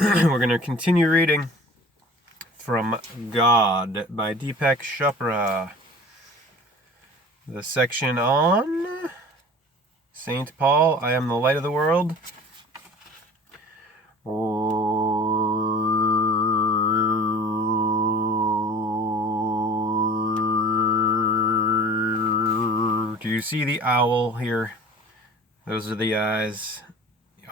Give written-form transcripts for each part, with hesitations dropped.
We're going to continue reading from God by Deepak ChopRA. The section on St. Paul, I am the light of the world. Do you see the owl here? Those are the eyes,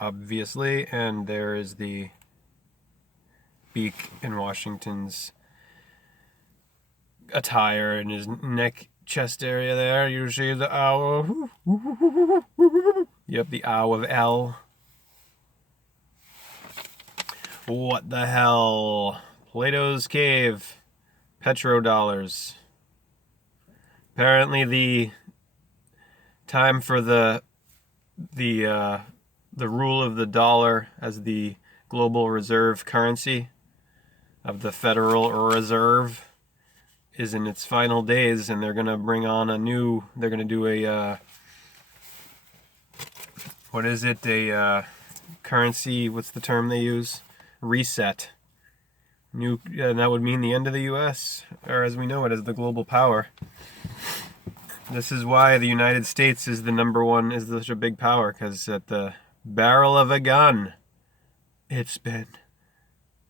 obviously, and there is the beak in Washington's attire and his neck chest area there. You see the owl. Yep, the owl of L. What the hell? Plato's cave. Petrodollars. Apparently the time for the rule of the dollar as the global reserve currency of the Federal Reserve is in its final days, and they're going to bring on they're going to do a currency, what's the term they use? Reset. And that would mean the end of the US, or as we know it, as the global power. This is why the United States is the number one, is such a big power, because at the barrel of a gun, it's been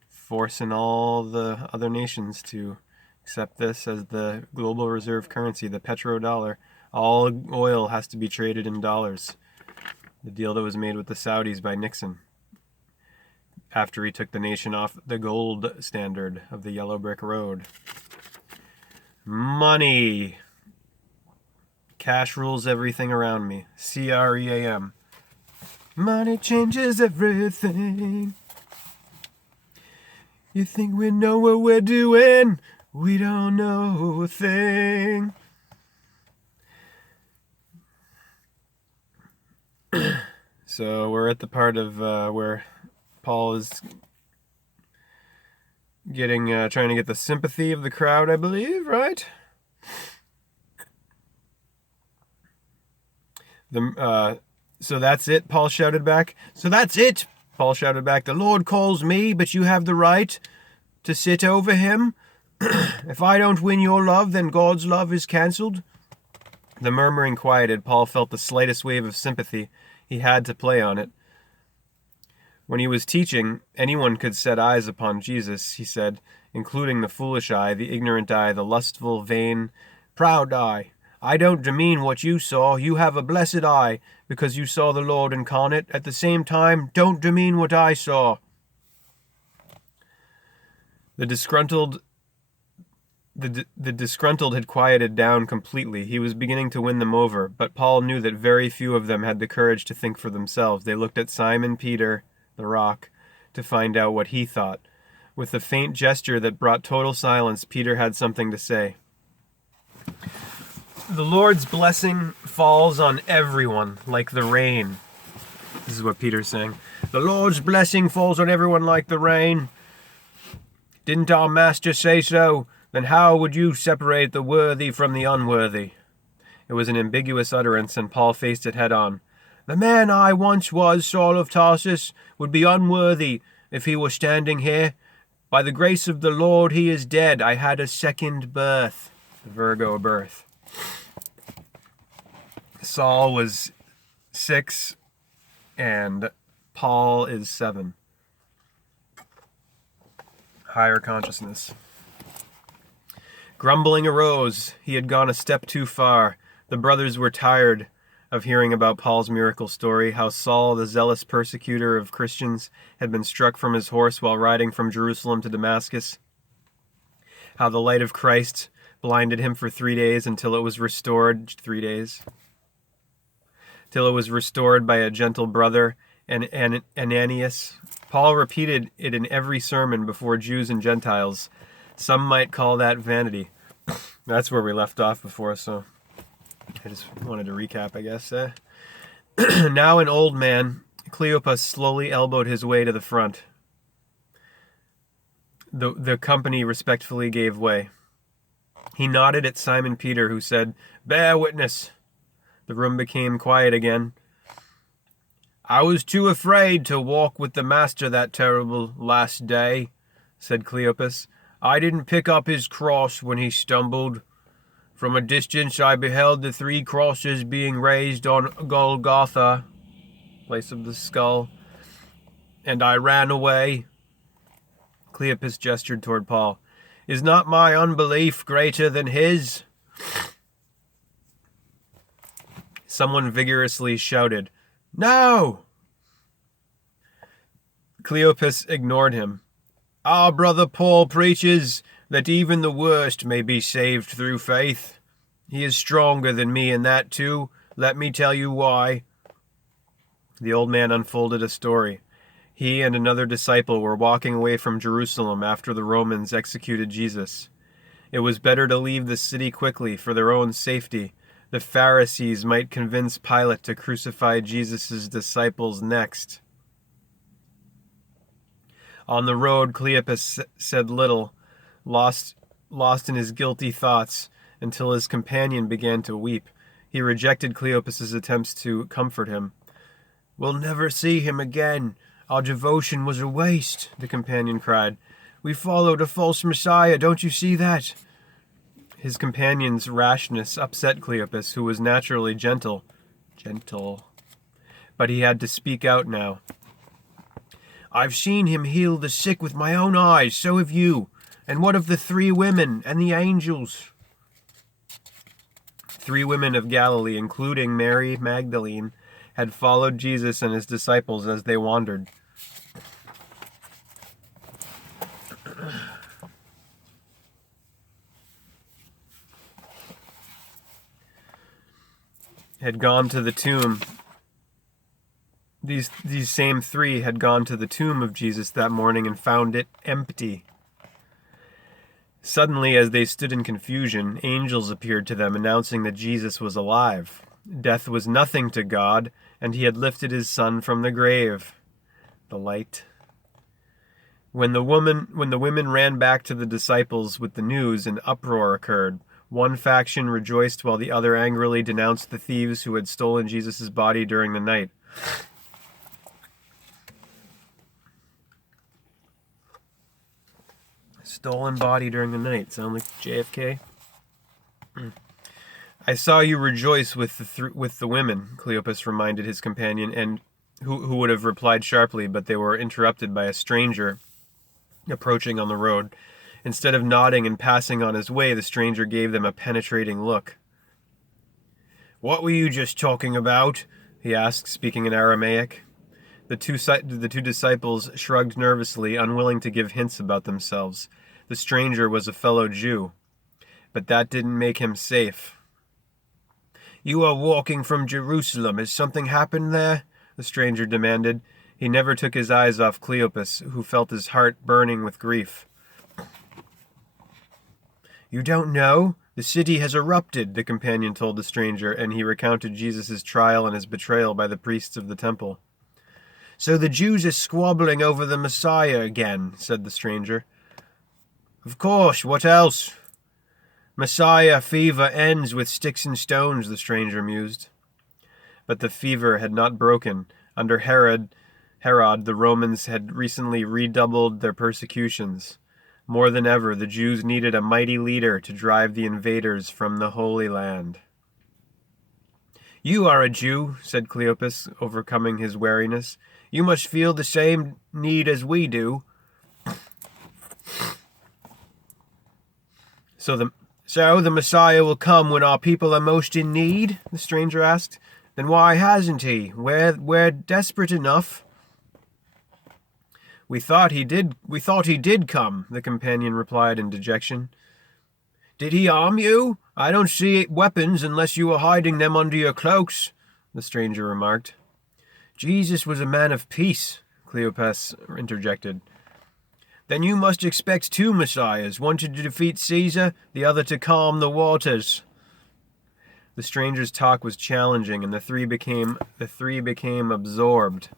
forcing all the other nations to accept this as the global reserve currency, the petrodollar. All oil has to be traded in dollars. The deal that was made with the Saudis by Nixon after he took the nation off the gold standard of the yellow brick road. Money. Cash rules everything around me. CREAM. Money changes everything. You think we know what we're doing? We don't know a thing. So we're at the part of where Paul is trying to get the sympathy of the crowd, I believe, right? So that's it, Paul shouted back. So that's it, Paul shouted back. The Lord calls me, but you have the right to sit over him. If I don't win your love, then God's love is cancelled. The murmuring quieted. Paul felt the slightest wave of sympathy. He had to play on it. When he was teaching, anyone could set eyes upon Jesus, he said, including the foolish eye, the ignorant eye, the lustful, vain, proud eye. I don't demean what you saw. You have a blessed eye, because you saw the Lord incarnate. At the same time, don't demean what I saw. The disgruntled had quieted down completely. He was beginning to win them over, but Paul knew that very few of them had the courage to think for themselves. They looked at Simon Peter, the rock, to find out what he thought. With a faint gesture that brought total silence, Peter had something to say. The Lord's blessing falls on everyone like the rain. This is what Peter's saying. The Lord's blessing falls on everyone like the rain. Didn't our master say so? Then how would you separate the worthy from the unworthy? It was an ambiguous utterance, and Paul faced it head on. The man I once was, Saul of Tarsus, would be unworthy if he were standing here. By the grace of the Lord he is dead. I had a second birth. The Virgo birth. Saul was 6 and Paul is 7. Higher consciousness. Grumbling arose. He had gone a step too far. The brothers were tired of hearing about Paul's miracle story, how Saul, the zealous persecutor of Christians, had been struck from his horse while riding from Jerusalem to Damascus, how the light of Christ blinded him for 3 days until it was restored. 3 days. Till it was restored by a gentle brother, Ananias. Paul repeated it in every sermon before Jews and Gentiles. Some might call that vanity. That's where we left off before, so I just wanted to recap, I guess. Now an old man, Cleopas slowly elbowed his way to the front. The company respectfully gave way. He nodded at Simon Peter, who said, "Bear witness." The room became quiet again. I was too afraid to walk with the master that terrible last day, said Cleopas. I didn't pick up his cross when he stumbled. From a distance I beheld the 3 crosses being raised on Golgotha, place of the skull, and I ran away. Cleopas gestured toward Paul. Is not my unbelief greater than his? Someone vigorously shouted, No! Cleopas ignored him. Our brother Paul preaches that even the worst may be saved through faith. He is stronger than me in that too. Let me tell you why. The old man unfolded a story. He and another disciple were walking away from Jerusalem after the Romans executed Jesus. It was better to leave the city quickly for their own safety. The Pharisees might convince Pilate to crucify Jesus' disciples next. On the road, Cleopas said little, lost in his guilty thoughts, until his companion began to weep. He rejected Cleopas's attempts to comfort him. We'll never see him again. Our devotion was a waste, the companion cried. We followed a false Messiah, don't you see that? His companion's rashness upset Cleopas, who was naturally gentle. But he had to speak out now. I've seen him heal the sick with my own eyes, so have you. And what of the 3 women and the angels? 3 women of Galilee, including Mary Magdalene, had followed Jesus and his disciples as they wandered. Had gone to the tomb. These same 3 had gone to the tomb of Jesus that morning and found it empty. Suddenly, as they stood in confusion, angels appeared to them, announcing that Jesus was alive. Death was nothing to God, and he had lifted his Son from the grave. The light. When the women ran back to the disciples with the news, an uproar occurred. One faction rejoiced while the other angrily denounced the thieves who had stolen Jesus' body during the night. Stolen body during the night. Sound like JFK? I saw you rejoice with the women, Cleopas reminded his companion, and who would have replied sharply, but they were interrupted by a stranger approaching on the road. Instead of nodding and passing on his way, the stranger gave them a penetrating look. What were you just talking about? He asked, speaking in Aramaic. The two disciples shrugged nervously, unwilling to give hints about themselves. The stranger was a fellow Jew, but that didn't make him safe. You are walking from Jerusalem. Has something happened there? The stranger demanded. He never took his eyes off Cleopas, who felt his heart burning with grief. You don't know? The city has erupted, the companion told the stranger, and he recounted Jesus' trial and his betrayal by the priests of the temple. So the Jews are squabbling over the Messiah again, said the stranger. Of course, what else? Messiah fever ends with sticks and stones, the stranger mused. But the fever had not broken. Under Herod, the Romans had recently redoubled their persecutions. More than ever, the Jews needed a mighty leader to drive the invaders from the Holy Land. You are a Jew, said Cleopas, overcoming his wariness. You must feel the same need as we do. So the Messiah will come when our people are most in need? The stranger asked. Then why hasn't he? We're desperate enough. We thought he did come, the companion replied in dejection. Did he harm you? I don't see weapons unless you are hiding them under your cloaks, the stranger remarked. Jesus was a man of peace, Cleopas interjected. Then you must expect 2 messiahs, one to defeat Caesar, the other to calm the waters. The stranger's talk was challenging, and the three became absorbed.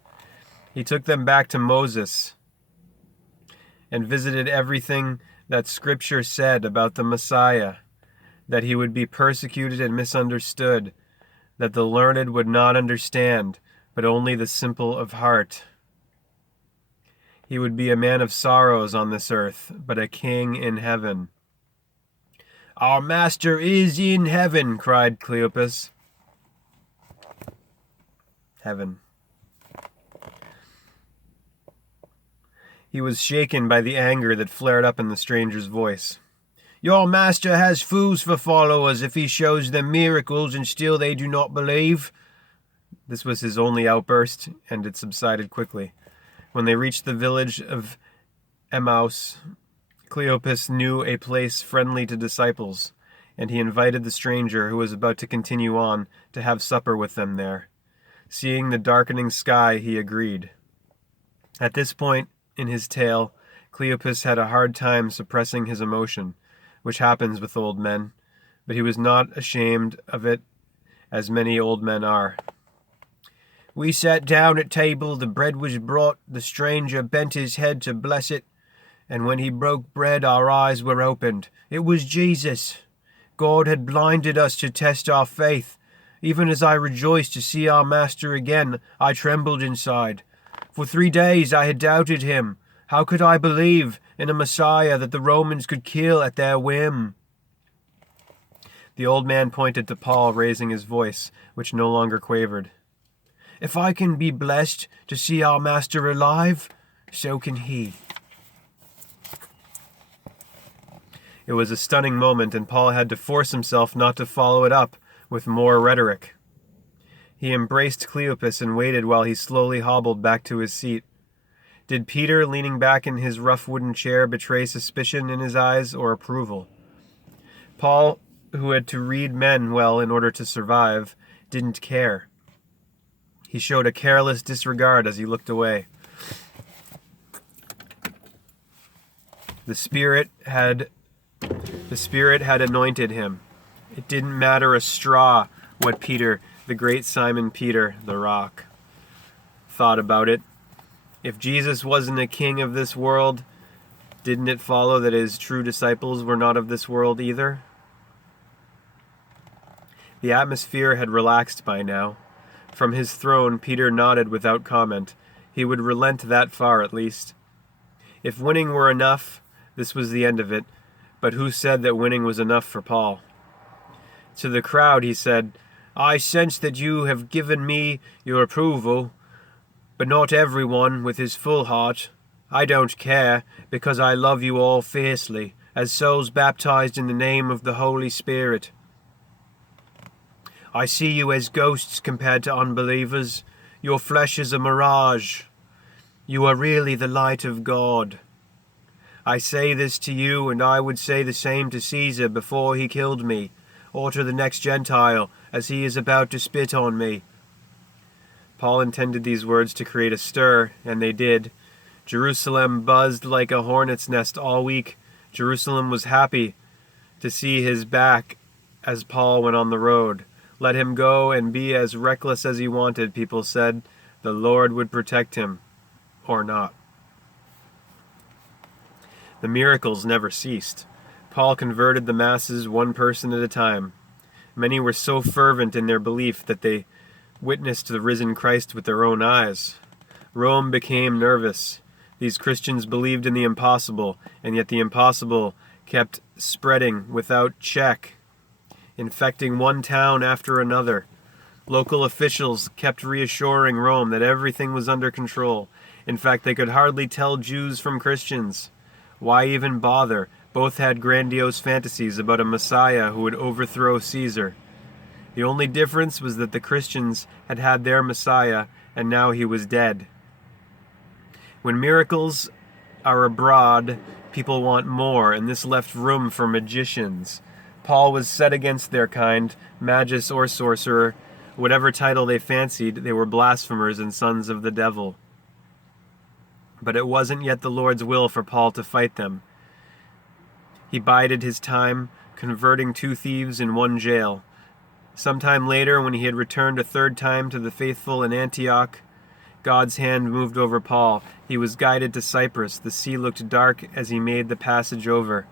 He took them back to Moses and visited everything that Scripture said about the Messiah, that he would be persecuted and misunderstood, that the learned would not understand, but only the simple of heart. He would be a man of sorrows on this earth, but a king in heaven. "Our master is in heaven," cried Cleopas. Heaven. He was shaken by the anger that flared up in the stranger's voice. "Your master has fools for followers if he shows them miracles and still they do not believe." This was his only outburst, and it subsided quickly. When they reached the village of Emmaus, Cleopas knew a place friendly to disciples, and he invited the stranger, who was about to continue on, to have supper with them there. Seeing the darkening sky, he agreed. At this point in his tale, Cleopas had a hard time suppressing his emotion, which happens with old men, but he was not ashamed of it, as many old men are. "We sat down at table, the bread was brought, the stranger bent his head to bless it, and when he broke bread our eyes were opened. It was Jesus. God had blinded us to test our faith. Even as I rejoiced to see our master again, I trembled inside. For 3 days I had doubted him. How could I believe in a Messiah that the Romans could kill at their whim?" The old man pointed to Paul, raising his voice, which no longer quavered. "If I can be blessed to see our master alive, so can he." It was a stunning moment, and Paul had to force himself not to follow it up with more rhetoric. He embraced Cleopas and waited while he slowly hobbled back to his seat. Did Peter, leaning back in his rough wooden chair, betray suspicion in his eyes or approval? Paul, who had to read men well in order to survive, didn't care. He showed a careless disregard as he looked away. The Spirit had anointed him. It didn't matter a straw what Peter, the great Simon Peter, the Rock, thought about it. If Jesus wasn't a king of this world, didn't it follow that his true disciples were not of this world either? The atmosphere had relaxed by now. From his throne, Peter nodded without comment. He would relent that far, at least. If winning were enough, this was the end of it. But who said that winning was enough for Paul? To the crowd, he said, "I sense that you have given me your approval, but not everyone with his full heart. I don't care, because I love you all fiercely, as souls baptized in the name of the Holy Spirit. I see you as ghosts compared to unbelievers. Your flesh is a mirage. You are really the light of God. I say this to you, and I would say the same to Caesar before he killed me, or to the next Gentile as he is about to spit on me." Paul intended these words to create a stir, and they did. Jerusalem buzzed like a hornet's nest all week. Jerusalem was happy to see his back as Paul went on the road. Let him go and be as reckless as he wanted, people said. The Lord would protect him, or not. The miracles never ceased. Paul converted the masses one person at a time. Many were so fervent in their belief that they witnessed the risen Christ with their own eyes. Rome became nervous. These Christians believed in the impossible, and yet the impossible kept spreading without check, infecting one town after another. Local officials kept reassuring Rome that everything was under control. In fact, they could hardly tell Jews from Christians. Why even bother? Both had grandiose fantasies about a Messiah who would overthrow Caesar. The only difference was that the Christians had had their Messiah, and now he was dead. When miracles are abroad, people want more, and this left room for magicians. Paul was set against their kind, magus or sorcerer. Whatever title they fancied, they were blasphemers and sons of the devil. But it wasn't yet the Lord's will for Paul to fight them. He bided his time, converting 2 thieves in one jail. Sometime later, when he had returned a 3rd time to the faithful in Antioch, God's hand moved over Paul. He was guided to Cyprus. The sea looked dark as he made the passage over.